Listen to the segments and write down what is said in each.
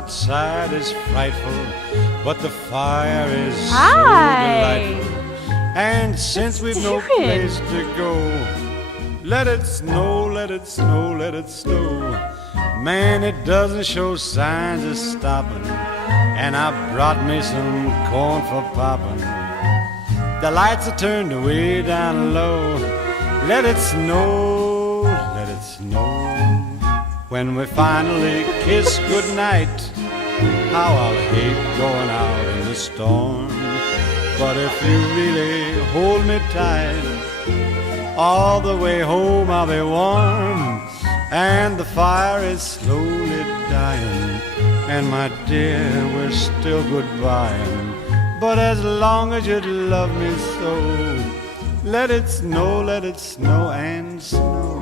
outside is frightful, but the fire is so Hi. delightful. And since we've no different. place to go, let it snow, let it snow, let it snow. Man, it doesn't show signs of stopping, and I brought me some corn for popping. The lights are turned way down low. Let it snow, let it snow. When we finally kiss goodnight, how I'll hate going out in the storm. But if you really hold me tight, all the way home I'll be warm. And the fire is slowly dying, and my dear, we're still goodbying. But as long as you love me so, let it snow and snow.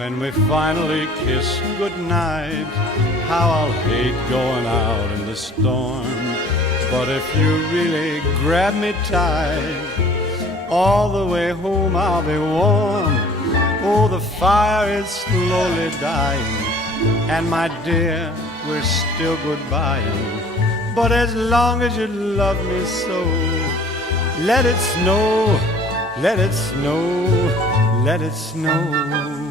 When we finally kiss goodnight, how I'll hate going out in the storm. But if you really grab me tight, all the way home I'll be warm. Oh, the fire is slowly dying, and my dear, we're still goodbying. But as long as you love me so, let it snow, let it snow, let it snow.